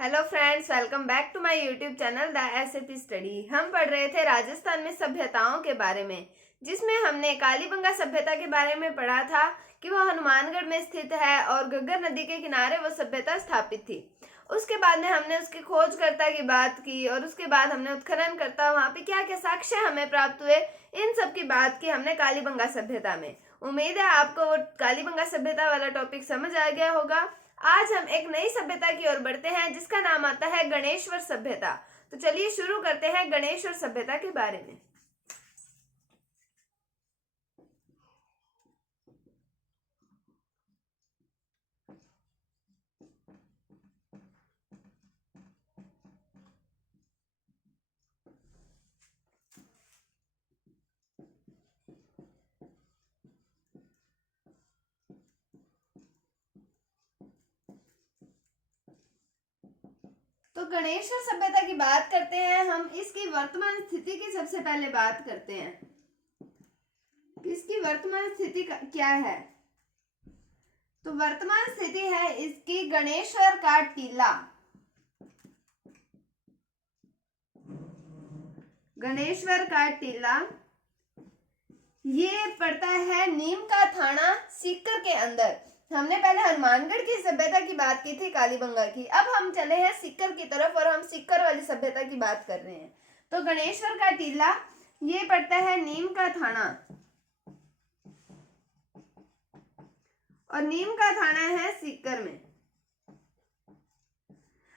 Hello friends, welcome back to my YouTube channel the SAP study. हम पढ़ रहे थे राजस्थान में सभ्यताओं के बारे में, जिसमें हमने कालीबंगा सभ्यता के बारे में पढ़ा था कि वह हनुमानगढ़ में स्थित है और घग्गर नदी के किनारे वो सभ्यता स्थापित थी। उसके बाद में हमने उसकी खोजकर्ता की बात की और उसके बाद हमने उत्खनन करता वहां पे क्या क्या साक्ष्य हमें प्राप्त हुए, इन सब की बात की हमने कालीबंगा सभ्यता में। उम्मीद है आपको वो कालीबंगा सभ्यता वाला टॉपिक समझ आ गया होगा। आज हम एक नई सभ्यता की ओर बढ़ते हैं जिसका नाम आता है गणेश्वर सभ्यता। तो चलिए शुरू करते हैं गणेश्वर सभ्यता के बारे में। तो गणेश्वर सभ्यता की बात करते हैं हम। इसकी वर्तमान स्थिति की सबसे पहले बात करते हैं। इसकी वर्तमान स्थिति क्या है? तो वर्तमान स्थिति है इसकी गणेश्वर का टीला। गणेश्वर का टीला ये पड़ता है नीम का थाना सीकर के अंदर। हमने पहले हनुमानगढ़ की सभ्यता की बात की थी, कालीबंगा की। अब हम चले हैं सीकर की तरफ और हम सीकर वाली सभ्यता की बात कर रहे हैं। तो गणेश्वर का टीला ये पड़ता है नीम का थाना और नीम का थाना है सीकर में।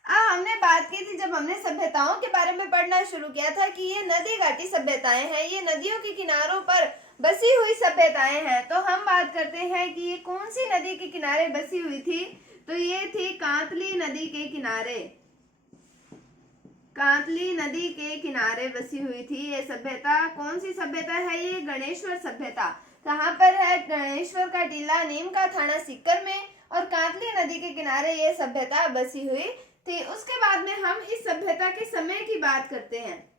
अब हमने बात की थी जब हमने सभ्यताओं के बारे में पढ़ना शुरू किया था कि ये नदी घाटी सभ्यताएं हैं, ये नदियों के किनारों पर बसी हुई सभ्यताएं हैं। तो हम बात करते हैं कि ये कौन सी नदी के किनारे बसी हुई थी। तो ये थी कांतली नदी के किनारे। कांतली नदी के किनारे बसी हुई थी ये सभ्यता। कौन सी सभ्यता है ये? गणेश्वर सभ्यता। कहाँ पर है? गणेश्वर का टीला, नीम का थाना सीकर में और कांतली नदी के किनारे ये सभ्यता बसी हुई थी। उसके बाद में हम इस सभ्यता के समय की बात करते हैं।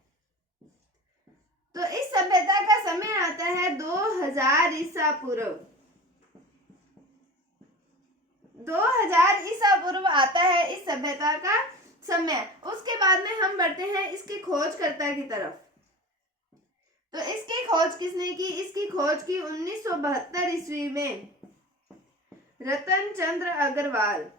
तो इस सभ्यता का समय आता है 2000 ईसा पूर्व। 2000 ईसा पूर्व आता है इस सभ्यता का समय। उसके बाद में हम बढ़ते हैं इसकी खोजकर्ता की तरफ। तो इसकी खोज किसने की? इसकी खोज की 1972 ईस्वी में रतन चंद्र अग्रवाल।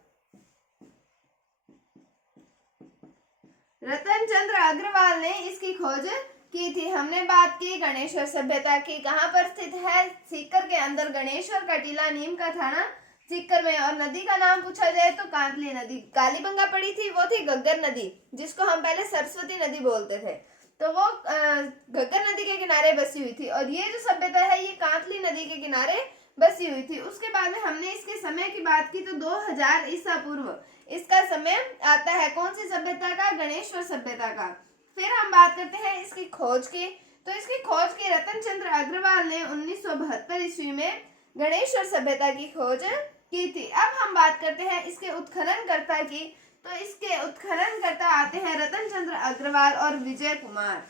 रतन चंद्र अग्रवाल ने इसकी खोज की थी। हमने बात की गणेश्वर सभ्यता की। कहां पर स्थित है? सीकर के अंदर। गणेश्वर का टीला, नीम का थाना सीकर में। और नदी का नाम पूछा जाए तो कांतली नदी। कालीबंगा पड़ी थी वो थी घग्गर नदी, जिसको हम पहले सरस्वती नदी बोलते थे। तो वो घग्गर नदी के किनारे बसी हुई थी और ये जो सभ्यता है ये कांतली नदी के किनारे बसी हुई थी। उसके बाद में हमने इसके समय की बात की तो 2000 ईसा पूर्व इसका समय आता है। कौन सी सभ्यता का? गणेश्वर सभ्यता का। फिर हम बात करते हैं इसकी खोज की। तो इसकी खोज की रतन चंद्र अग्रवाल ने 1972 ईस्वी में गणेश्वर सभ्यता की खोज की थी। अब हम बात करते हैं इसके उत्खननकर्ता की। तो इसके उत्खननकर्ता आते हैं रतन चंद्र अग्रवाल और विजय कुमार।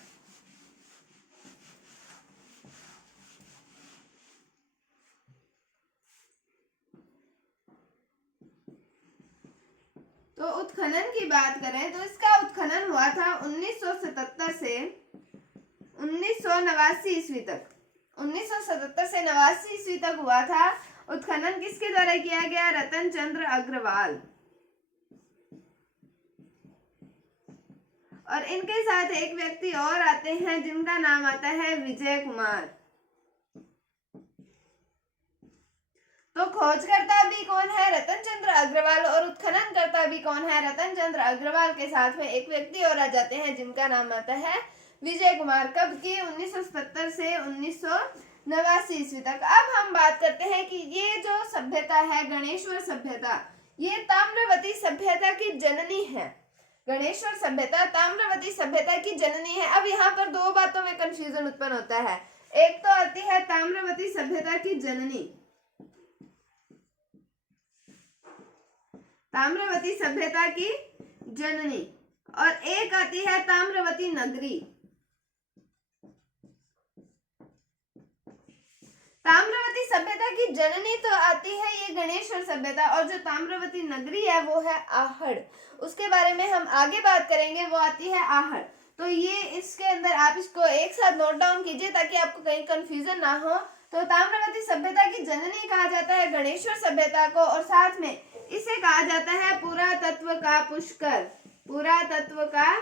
तो उत्खनन की बात करें तो इसका उत्खनन हुआ था 1977 से 1989 ईस्वी तक। 1977 से 89 ईस्वी तक हुआ था उत्खनन। किसके द्वारा किया गया? रतन चंद्र अग्रवाल। और इनके साथ एक व्यक्ति और आते हैं जिनका नाम आता है विजय कुमार। तो खोजकर्ता भी कौन है? रतन चंद्र अग्रवाल। और उत्खननकर्ता भी कौन है? रतन चंद्र अग्रवाल के साथ में एक व्यक्ति और आ जाते हैं जिनका नाम आता है विजय कुमार। कब की? 1977 से 1989 ईस्वी तक। अब हम बात करते हैं कि ये जो सभ्यता है गणेश्वर सभ्यता, ये ताम्रवती सभ्यता की जननी है। गणेश्वर सभ्यता ताम्रवती सभ्यता की जननी है। अब यहाँ पर दो बातों में कंफ्यूजन उत्पन्न होता है। एक तो आती है ताम्रवती सभ्यता की जननी, ताम्रवती सभ्यता की जननी, और एक आती है ताम्रवती नगरी। ताम्रवती सभ्यता की जननी तो आती है ये गणेश्वर सभ्यता, और जो ताम्रवती नगरी है वो है आहड़। उसके बारे में हम आगे बात करेंगे, वो आती है आहड़। तो ये इसके अंदर आप इसको एक साथ नोट डाउन कीजिए ताकि आपको कहीं कंफ्यूजन ना हो। तो ताम्रवती सभ्यता की जननी कहा जाता है गणेश्वर सभ्यता को, और साथ में इसे कहा जाता है पुरातत्व का पुष्कर। पुरातत्व का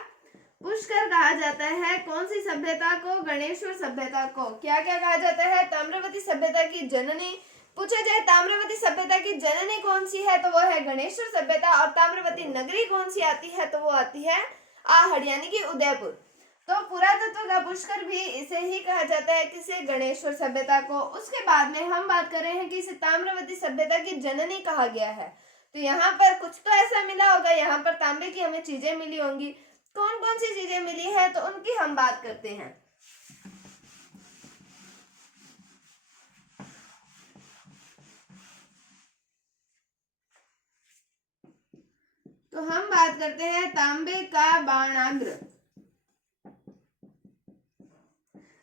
पुष्कर कहा जाता है कौन सी सभ्यता को? गणेश्वर सभ्यता को। क्या क्या कहा जाता है? ताम्रवती सभ्यता की जननी। पूछा जाए ताम्रवती सभ्यता की जननी कौन सी है, तो वो है गणेश्वर सभ्यता। और ताम्रवती नगरी कौन सी आती है, तो वो आती है आहड़, यानी कि उदयपुर। तो पुरातत्व का पुष्कर भी इसे ही कहा जाता है, किसे? गणेश्वर सभ्यता को। उसके बाद में हम बात कर रहे हैं कि इसे ताम्रवती सभ्यता की जननी कहा गया है। तो यहाँ पर कुछ तो ऐसा मिला होगा, यहाँ पर तांबे की हमें चीजें मिली होंगी। कौन कौन सी चीजें मिली है, तो उनकी हम बात करते हैं। तो हम बात करते हैं तांबे का बाणाग्र।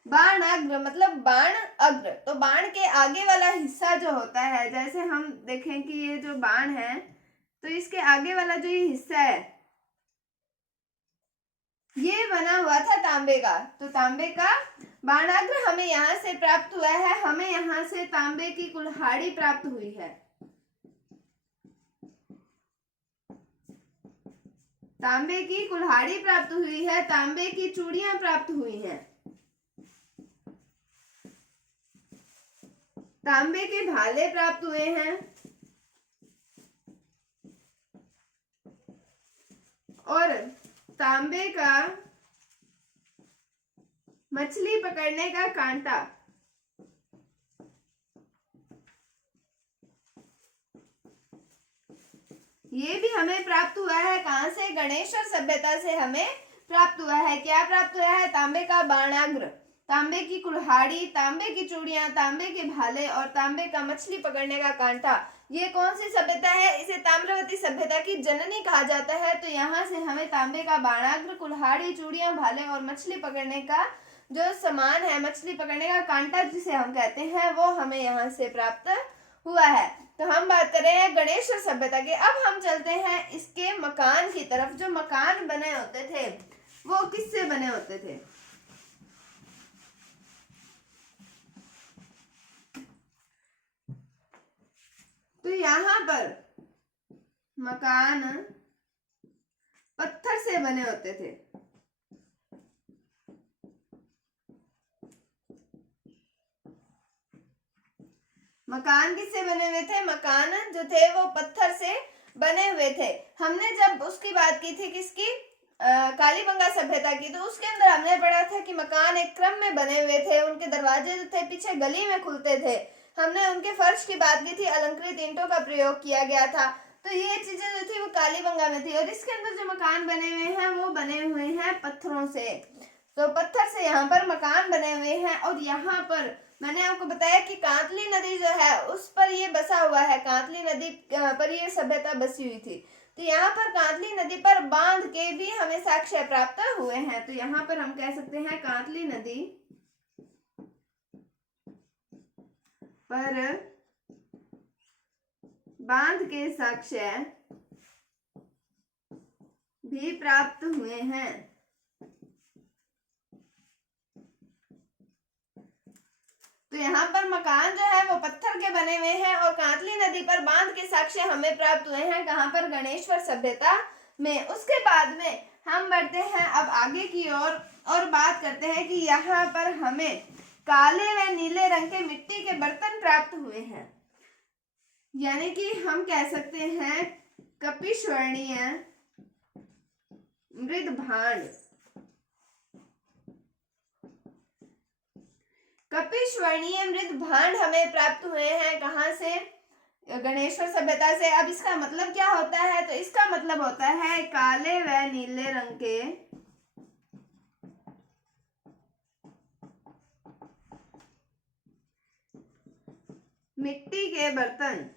बाणाग्र मतलब बाण अग्र, तो बाण के आगे वाला हिस्सा जो होता है, जैसे हम देखें कि ये जो बाण है, तो इसके आगे वाला जो ये हिस्सा है, ये बना हुआ था तांबे का। तो तांबे का बाणाग्र हमें यहाँ से प्राप्त हुआ है। हमें यहाँ से तांबे की कुल्हाड़ी प्राप्त हुई है। तांबे की कुल्हाड़ी प्राप्त हुई है। तांबे की चूड़ियां प्राप्त हुई हैं। तांबे के भाले प्राप्त हुए हैं। और तांबे का मछली पकड़ने का कांटा। ये भी हमें प्राप्त हुआ है। कहां से? गणेश्वर सभ्यता से हमें प्राप्त हुआ है। क्या प्राप्त हुआ है? तांबे का बाणाग्र, तांबे की कुल्हाड़ी, तांबे की चूड़ियां, तांबे के भाले और तांबे का मछली पकड़ने का कांटा। ये कौन सी सभ्यता है? इसे ताम्रवती सभ्यता की जननी कहा जाता है। तो यहाँ से हमें तांबे का बाणाग्र, कुल्हाड़ी, चूड़ियां, भाले और मछली पकड़ने का जो सामान है, मछली पकड़ने का कांटा जिसे हम कहते हैं, वो हमें यहाँ से प्राप्त हुआ है। तो हम बात कर रहे हैं गणेश्वर सभ्यता के। अब हम चलते हैं इसके मकान की तरफ। जो मकान बने होते थे वो किससे बने होते थे? तो यहाँ पर मकान पत्थर से बने होते थे। मकान किससे बने हुए थे? मकान जो थे वो पत्थर से बने हुए थे। हमने जब उसकी बात की थी, किसकी? कालीबंगा सभ्यता की, तो उसके अंदर हमने पढ़ा था कि मकान एक क्रम में बने हुए थे। उनके दरवाजे जो थे पीछे गली में खुलते थे। हमने उनके फर्श की बात की थी, अलंकृत ईंटों का प्रयोग किया गया था। तो ये चीजें जो थी वो कालीबंगा में थी। और इसके अंदर जो मकान बने हुए हैं वो बने हुए हैं पत्थरों से। तो पत्थर से यहाँ पर मकान बने हुए हैं। और यहाँ पर मैंने आपको बताया कि कांतली नदी जो है उस पर ये बसा हुआ है। कांतली नदी पर ये सभ्यता बसी हुई थी। तो यहाँ पर कांतली नदी पर बांध के भी हमें साक्ष्य प्राप्त हुए हैं। तो यहाँ पर हम कह सकते हैं कांतली नदी पर बांध के साक्ष्य भी प्राप्त हुए हैं। तो यहाँ पर मकान जो है वो पत्थर के बने हुए हैं और कांतली नदी पर बांध के साक्ष्य हमें प्राप्त हुए हैं। कहाँ पर? गणेश्वर सभ्यता में। उसके बाद में हम बढ़ते हैं अब आगे की ओर और बात करते हैं कि यहाँ पर हमें काले व नीले रंग के मिट्टी के बर्तन प्राप्त हुए हैं। यानी कि हम कह सकते हैं कपिस्वर्णीय मृद भांड। कपिस्वर्णीय मृद भांड हमें प्राप्त हुए हैं। कहाँ से? गणेश्वर सभ्यता से। अब इसका मतलब क्या होता है? तो इसका मतलब होता है काले व नीले रंग के मिट्टी के बर्तन।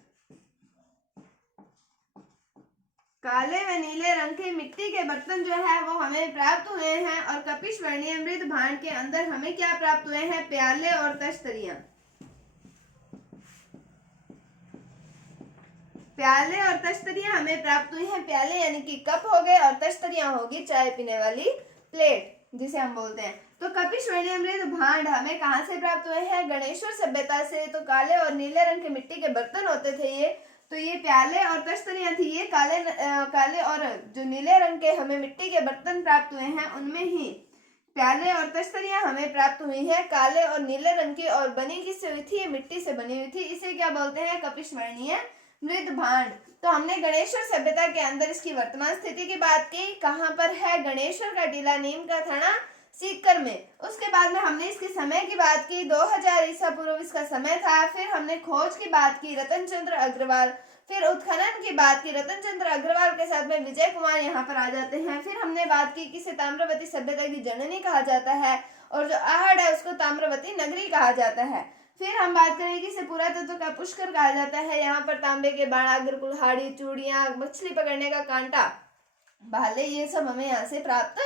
काले व नीले रंग के मिट्टी के बर्तन जो है वो हमें प्राप्त हुए हैं। और कपिस्वर्णीय मृद भांड के अंदर हमें क्या प्राप्त हुए हैं? प्याले और तश्तरियां। प्याले और तश्तरियां हमें प्राप्त हुई हैं। प्याले यानी कि कप हो गए और तश्तरियां होगी चाय पीने वाली प्लेट जिसे हम बोलते हैं। तो कपिशवरणी मृद भांड हमें कहाँ से प्राप्त हुए हैं? गणेश्वर सभ्यता से। तो काले और नीले रंग के मिट्टी के बर्तन होते थे ये, तो ये प्याले और तश्तरियां थी, ये काले और जो नीले रंग के हमें मिट्टी के बर्तन प्राप्त हुए हैं उनमें ही प्याले और तश्तरियां हमें प्राप्त हुई है काले और नीले रंग की, और बनी किससे हुई थी? ये मिट्टी से बनी हुई थी। इसे क्या बोलते हैं? कपिशवरणीय मृद भांड। तो हमने गणेश्वर सभ्यता के अंदर इसकी वर्तमान स्थिति की बात की, कहाँ पर है? गणेश्वर का टीला, नीम का थाना, सीकर में। उसके बाद में हमने इसके समय की बात की, 2000 ईसा पूर्व इसका समय था। फिर हमने खोज की बात की, रतन चंद्र अग्रवाल। फिर उत्खनन की बात की, रतन चंद्र अग्रवाल के साथ में विजय कुमार यहाँ पर आ जाते हैं। फिर हमने बात की किसे ताम्रवती सभ्यता की जननी कहा जाता है, और जो आहड़ है उसको ताम्रवती नगरी कहा जाता है। फिर हम बात करेंगे कि इसे पुरातत्व का पुष्कर कहा जाता है। यहाँ पर तांबे के बाणाग्र, कुल्हाड़ी, चूड़ियां, मछली पकड़ने का कांटा, भाले, ये सब हमें यहाँ से प्राप्त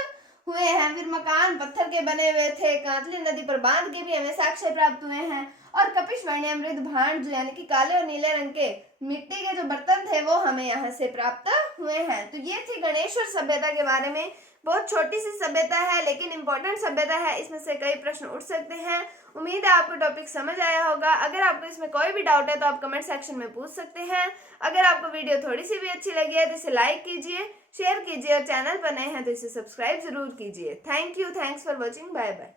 हुए हैं। फिर मकान पत्थर के बने हुए थे, कांतली नदी पर बांध के भी हमें साक्ष्य प्राप्त हुए हैं। और कपिशवरणी मृद भांड जो यानी कि काले और नीले रंग के मिट्टी के जो बर्तन थे वो हमें यहाँ से प्राप्त हुए हैं। तो ये थी गणेश्वर सभ्यता के बारे में। बहुत छोटी सी सभ्यता है लेकिन इंपॉर्टेंट सभ्यता है, इसमें से कई प्रश्न उठ सकते हैं। उम्मीद है आपको टॉपिक समझ आया होगा। अगर आपको इसमें कोई भी डाउट है तो आप कमेंट सेक्शन में पूछ सकते हैं। अगर आपको वीडियो थोड़ी सी भी अच्छी लगी है तो इसे लाइक कीजिए, शेयर कीजिए, और चैनल पर नए हैं तो इसे सब्सक्राइब जरूर कीजिए। Thank you, thanks for watching, bye bye.